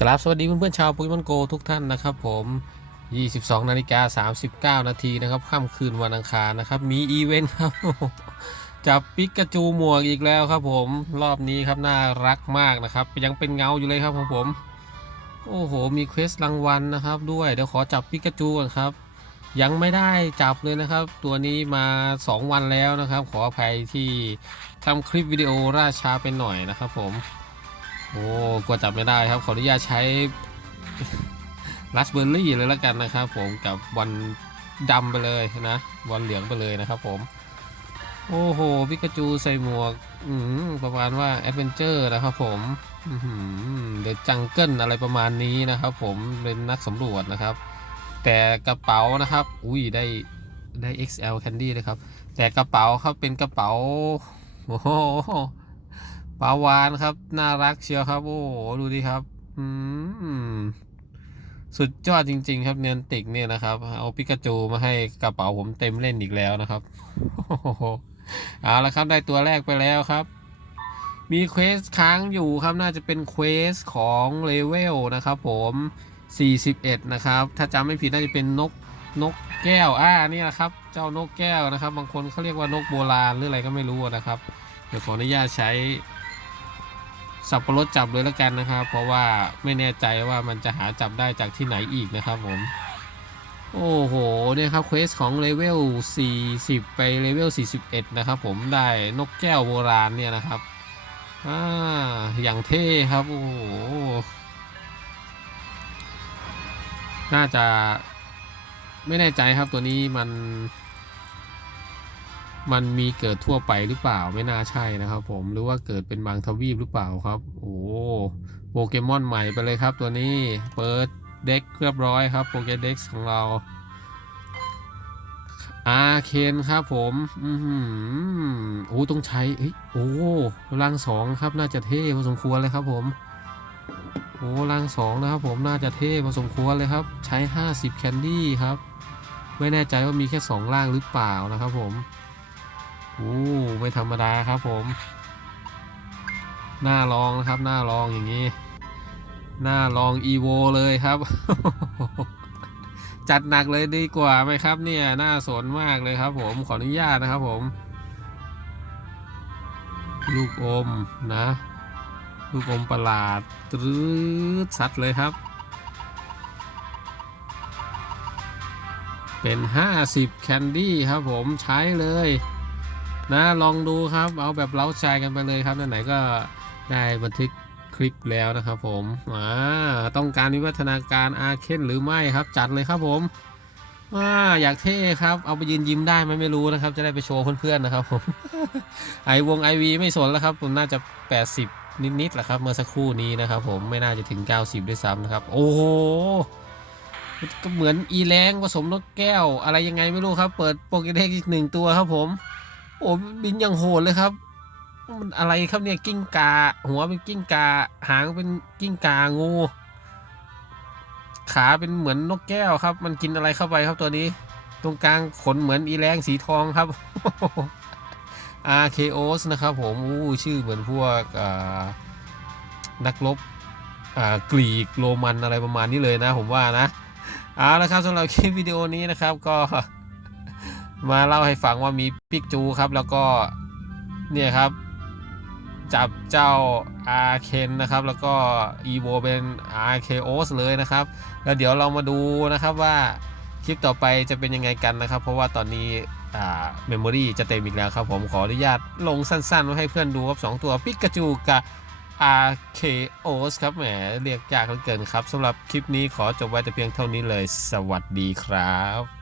กราบสวัสดีเพื่อนๆชาวโปเกมอนโกทุกท่านนะครับผม 22 นาฬิกา 39 นาทีนะครับค่ำคืนวันอังคารนะครับ มีอีเวนต์ครับ จับปิกาจูหมวกอีกแล้วครับผมรอบนี้ครับน่ารักมากนะครับ ยังเป็นเงาอยู่เลยครับของผม โอ้โห มีเควสรางวัลนะครับด้วย เดี๋ยวขอจับปิกาจูก่อนครับ ยังไม่ได้จับเลยนะครับ ตัวนี้มา 2 วันแล้วนะครับ ขออภัยที่ทำคลิปวิดีโอล่าช้าไปหน่อยนะครับผม โอ้กลัวจับไม่ได้ครับ ขออนุญาตใช้ราสเบอร์รี่เลยแล้วกันนะครับผมกับบอลดำไปเลยนะบอลเหลืองไปเลยนะครับผม โอ้โหพิกาจูใส่หมวกอืประมาณว่าแอดเวนเจอร์นะครับผมเดอะจังเกิลอะไรประมาณนี้นะครับผมเป็นนักสำรวจนะครับ แต่กระเป๋านะครับ อุ้ยได้ได้ XL Candy เลยครับ แต่กระเป๋าครับเป็นกระเป๋าโอ้โห ปลาวานครับ น่ารักเชียวครับ โอ้โห ดูดิครับ อืม สุดยอดจริง ๆ ครับเนียนติกเนี่ยนะครับ เอาปิกาจูมาให้กระเป๋าผมเต็มเล่นอีกแล้วนะครับเอาละครับได้ตัวแรกไปแล้วครับ มีเควสค้างอยู่ครับน่าจะเป็นเควสของเลเวลนะครับผม 41 นะครับ ถ้าจำไม่ผิดน่าจะเป็นนกนกแก้วอ่านี่แหละครับ เจ้านกแก้วนะครับ บางคนเขาเรียกว่านกโบราณหรืออะไรก็ไม่รู้นะครับ เดี๋ยวขออนุญาตใช้ สับปะรดจับเลยแล้วกันนะครับ เพราะว่าไม่แน่ใจว่ามันจะหาจับได้จากที่ไหนอีกนะครับผม โอ้โหเนี่ยครับเควสของเลเวล 40 ไปเลเวล 41 นะครับผมได้นกแก้วโบราณเนี่ยนะครับอ่าอย่างเท่ครับ โอ้โห น่าจะไม่แน่ใจครับตัวนี้มัน มันมีเกิดทั่วไปหรือเปล่าไม่น่าใช่นะครับ ผมหรือว่าเกิดเป็นบางทวีปหรือเปล่าครับ โอ้โปเกมอนใหม่ไปเลยครับตัวนี้เปิดเด็กเรียบร้อยครับโปเกเด็กของเราอาเคนครับผมอือหือโอ้ต้องใช้เอ้ยโอ้ร่างสองครับน่าจะเท่พอสมควรเลยครับผมโอ้ร่างสองนะครับผมน่าจะเท่พอสมควรเลยครับ ใช้ 50 แคนดี้ครับ ไม่แน่ใจว่ามีแค่ 2 ร่างหรือเปล่านะครับผม โอ้ไม่ธรรมดาครับผม หน้าลองนะครับ หน้าลองอย่างนี้ หน้าลองอีโวเลยครับ จัดหนักเลยดีกว่าไหมครับเนี่ยน่าสนมากเลยครับ ผมขออนุญาตนะครับผม ลูกอมนะ ลูกอมประหลาดตรืดสัดเลยครับ เป็น 50 แคนดี้ครับผมใช้เลย นะลองดูครับเอาแบบเล้าใจกันไปเลยครับไหนๆก็ได้บันทึกคลิปแล้วนะครับผมอ่าต้องการวิวัฒนาการอาเคนหรือไม่ครับ จัดเลยครับผมอ่าอยากเท่ครับเอาไปยืนยิ้มได้ไหมไม่รู้นะครับ จะได้ไปโชว์เพื่อนๆนะครับผมไอวงไอวีไม่สนแล้วครับผมน่าจะ 80 นิดๆแหละครับ เมื่อสักครู่นี้นะครับ ผมไม่น่าจะถึง 90 ด้วยซ้ำนะครับ โอ้โหก็เหมือนอีแรงผสมนกแก้ว อะไรยังไงไม่รู้ครับ เปิดโปเกเด็กอีกหนึ่งตัวครับผม โอ้บินอย่างโหดเลยครับ มันอะไรครับเนี่ยกิ้งกา หัวเป็นกิ้งกา หางเป็นกิ้งกางู ขาเป็นเหมือนนกแก้วครับ มันกินอะไรเข้าไปครับตัวนี้ ตรงกลางขนเหมือนอีแรงสีทองครับอาเคโอสนะครับผมอู้ชื่อเหมือนพวกนักรบกรีกโรมันอะไรประมาณนี้เลยนะ ผมว่านะเอาละครับสำหรับคลิปวิดีโอนี้นะครับก็ มาเล่าให้ฟังว่ามีปิกจูครับ แล้วก็เนี่ยครับ จับเจ้าอาเคนนะครับ แล้วก็อีโวเป็นอาเคโอสเลยนะครับ แล้วเดี๋ยวเรามาดูนะครับว่าคลิปต่อไปจะเป็นยังไงกันนะครับ เพราะว่าตอนนี้อ่าเมมโมรีจะเต็มอีกแล้วครับ ผมขออนุญาตลงสั้นๆไว้ให้เพื่อนดูครับสองตัวปิกาจูกับ RKOS ครับแหมเรียกยากเหลือเกินครับสำหรับคลิปนี้ขอจบไว้แต่เพียงเท่านี้เลย สวัสดีครับ